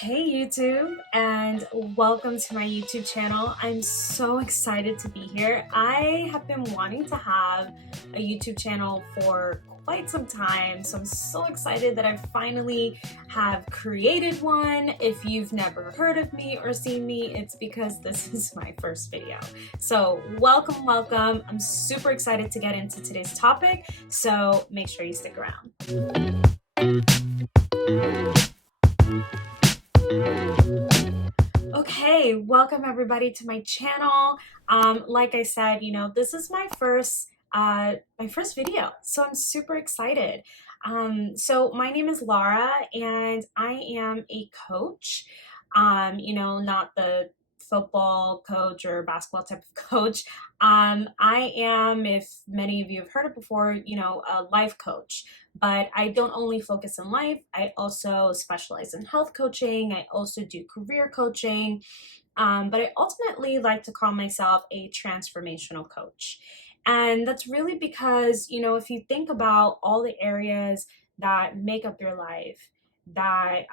Hey YouTube, and welcome to my YouTube channel. I'm so excited to be here. I have been wanting to have a YouTube channel for quite some time, so I'm so excited that I finally have created one. If you've never heard of me or seen me, it's because this is my first video. So welcome. I'm super excited to get into today's topic, so make sure you stick around. Okay, welcome everybody to my channel. Like I said, this is my first video, so I'm super excited. So my name is Laura, and I am a coach. Not the football coach or basketball type of coach. I am, if many of you have heard it before, a life coach. But I don't only focus on life, I also specialize in health coaching. I also do career coaching. But I ultimately like to call myself a transformational coach. And that's really because, if you think about all the areas that make up your life, that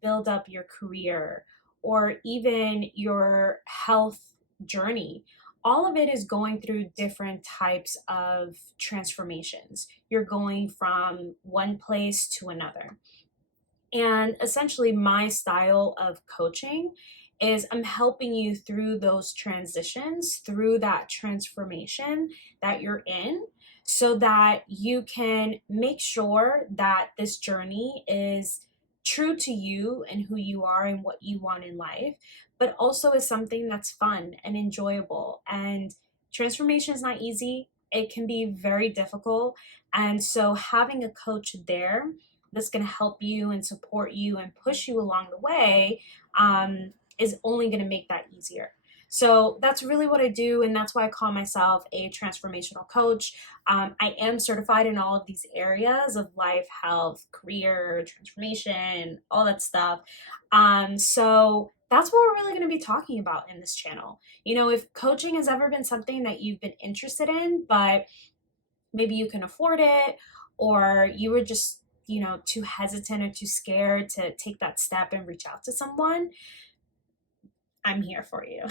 build up your career, or even your health journey, all of it is going through different types of transformations. You're going from one place to another. And essentially, my style of coaching is I'm helping you through those transitions, through that transformation that you're in, so that you can make sure that this journey is true to you and who you are and what you want in life, but also is something that's fun and enjoyable. And transformation is not easy, it can be very difficult. And so, having a coach there that's going to help you and support you and push you along the way is only going to make that easier. So that's really what I do, and that's why I call myself a transformational coach. I am certified in all of these areas of life, health, career, transformation, all that stuff. So that's what we're really going to be talking about in this channel. If coaching has ever been something that you've been interested in, but maybe you can afford it, or you were just too hesitant or too scared to take that step and reach out to someone, I'm here for you.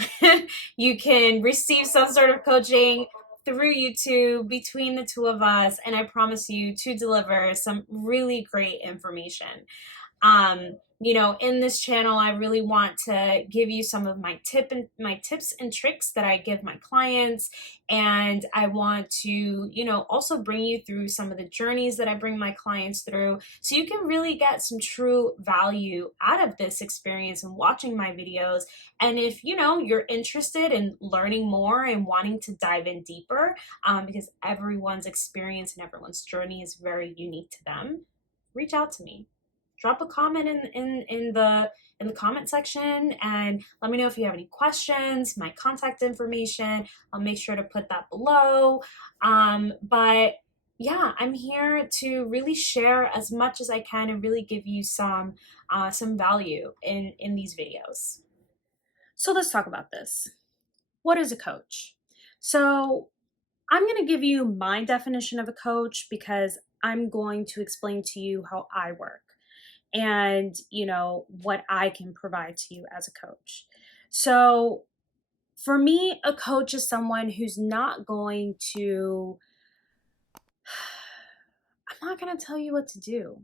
You can receive some sort of coaching through YouTube between the two of us, and I promise you to deliver some really great information. In this channel, I really want to give you some of my tips and tricks that I give my clients. And I want to, also bring you through some of the journeys that I bring my clients through, so you can really get some true value out of this experience and watching my videos. And if, you're interested in learning more and wanting to dive in deeper, because everyone's experience and everyone's journey is very unique to them, reach out to me. Drop a comment in the comment section and let me know if you have any questions. My contact information, I'll make sure to put that below. But yeah, I'm here to really share as much as I can and really give you some value in these videos. So let's talk about this. What is a coach? So I'm going to give you my definition of a coach, because I'm going to explain to you how I work and what I can provide to you as a coach. So for me, a coach is someone who's not going to I'm not going to tell you what to do.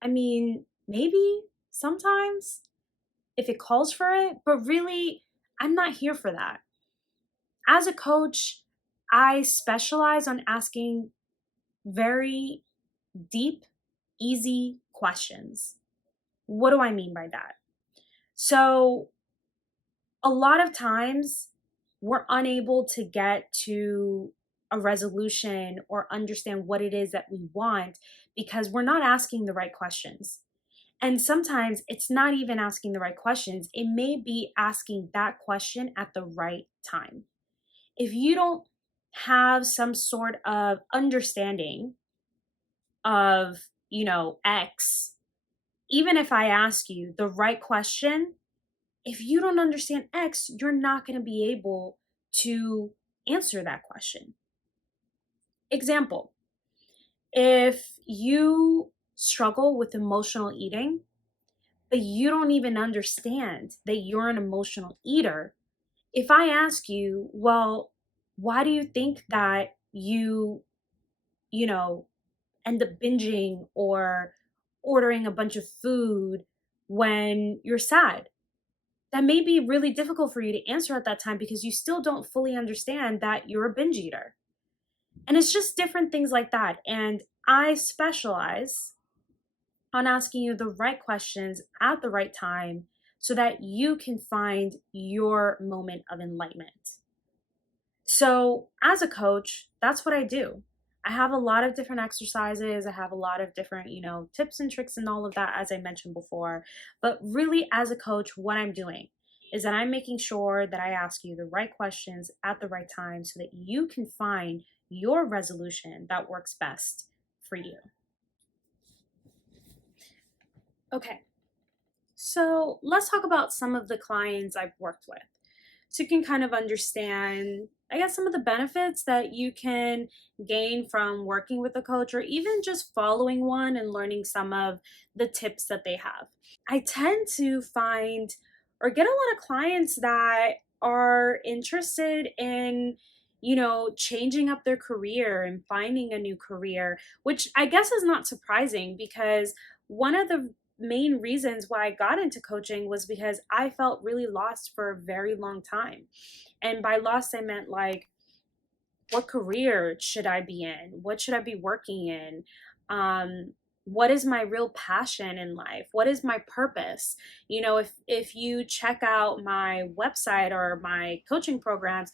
I mean, maybe sometimes if it calls for it, but really, I'm not here for that. As a coach, I specialize on asking very deep, easy questions. What do I mean by that? So a lot of times we're unable to get to a resolution or understand what it is that we want because we're not asking the right questions. And sometimes it's not even asking the right questions. It may be asking that question at the right time. If you don't have some sort of understanding of, X, even if I ask you the right question, if you don't understand X, you're not going to be able to answer that question. Example, if you struggle with emotional eating, but you don't even understand that you're an emotional eater. If I ask you, well, why do you think that you know, end up binging or ordering a bunch of food when you're sad? That may be really difficult for you to answer at that time because you still don't fully understand that you're a binge eater. And it's just different things like that. And I specialize on asking you the right questions at the right time so that you can find your moment of enlightenment. So, as a coach, that's what I do. I have a lot of different exercises. I have a lot of different, tips and tricks and all of that, as I mentioned before. But really, as a coach, what I'm doing is that I'm making sure that I ask you the right questions at the right time so that you can find your resolution that works best for you. Okay, so let's talk about some of the clients I've worked with so you can kind of understand, I guess, some of the benefits that you can gain from working with a coach or even just following one and learning some of the tips that they have. I tend to find or get a lot of clients that are interested in, changing up their career and finding a new career, which I guess is not surprising because one of the main reasons why I got into coaching was because I felt really lost for a very long time. And by lost, I meant like, what career should I be in? What should I be working in? Um, what is my real passion in life? What is my purpose? If you check out my website or my coaching programs,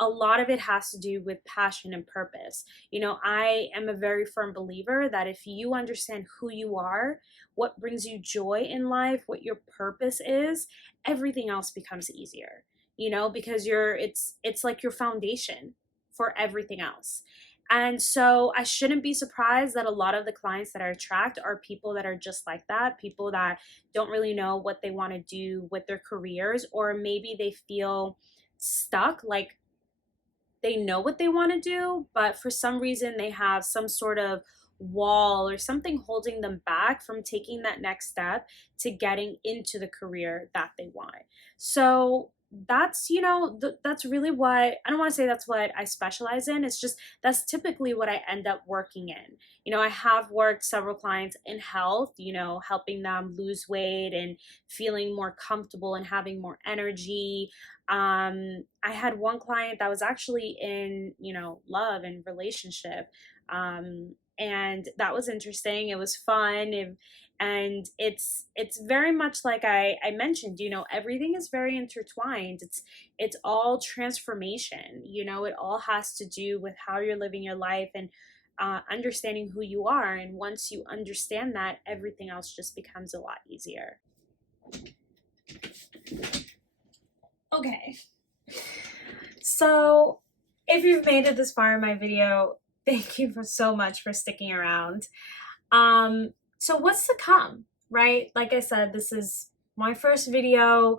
a lot of it has to do with passion and purpose. I am a very firm believer that if you understand who you are, what brings you joy in life, what your purpose is, everything else becomes easier. Because it's like your foundation for everything else. And so I shouldn't be surprised that a lot of the clients that I attract are people that are just like that, people that don't really know what they want to do with their careers, or maybe they feel stuck, like they know what they want to do, but for some reason they have some sort of wall or something holding them back from taking that next step to getting into the career that they want. So that's that's really what, I don't want to say that's what I specialize in. It's just that's typically what I end up working in. I have worked several clients in health, helping them lose weight and feeling more comfortable and having more energy. I had one client that was actually in, love and relationship. And that was interesting. It was fun. And it's very much like I mentioned, everything is very intertwined. It's all transformation. It all has to do with how you're living your life and understanding who you are. And once you understand that, everything else just becomes a lot easier. Okay, so if you've made it this far in my video, thank you so much for sticking around. So what's to come, right? Like I said, this is my first video.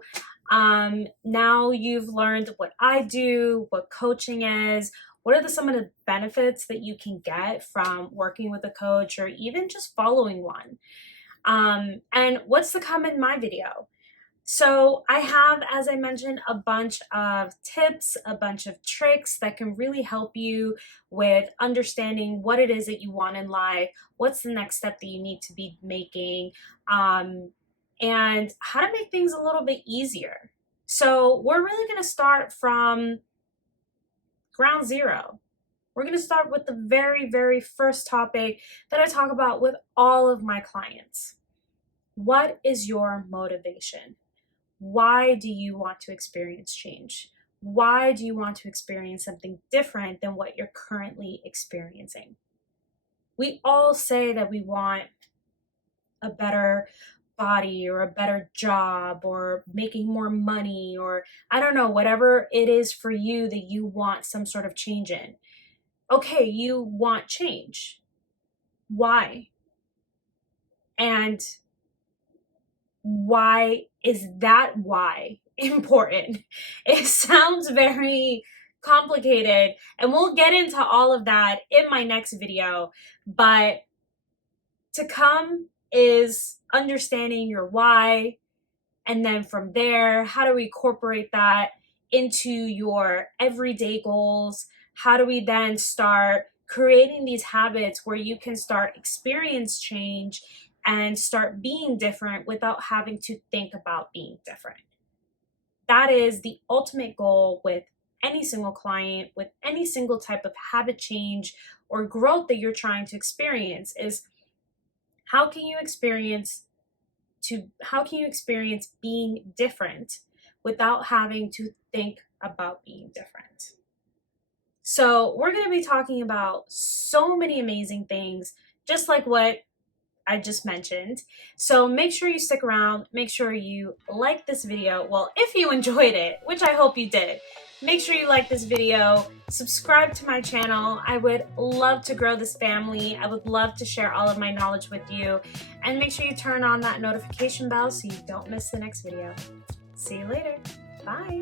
Now you've learned what I do, what coaching is, what are some of the benefits that you can get from working with a coach or even just following one. And what's to come in my video. So I have, as I mentioned, a bunch of tips, a bunch of tricks that can really help you with understanding what it is that you want in life, what's the next step that you need to be making, and how to make things a little bit easier. So we're really going to start from ground zero. We're going to start with the very, very first topic that I talk about with all of my clients. What is your motivation? Why do you want to experience change? Why do you want to experience something different than what you're currently experiencing? We all say that we want a better body or a better job or making more money or I don't know, whatever it is for you that you want some sort of change in. Okay, you want change. Why? And why is that why important? It sounds very complicated, and we'll get into all of that in my next video. But to come is understanding your why. And then from there, how do we incorporate that into your everyday goals? How do we then start creating these habits where you can start experience change and start being different without having to think about being different? That is the ultimate goal with any single client, with any single type of habit change or growth that you're trying to experience, is how can you experience being different without having to think about being different? So we're going to be talking about so many amazing things, just like what I just mentioned. So make sure you stick around. Make sure you like this video. Well, if you enjoyed it, which I hope you did, make sure you like this video, subscribe to my channel. I would love to grow this family. I would love to share all of my knowledge with you. And make sure you turn on that notification bell so you don't miss the next video. See you later. Bye.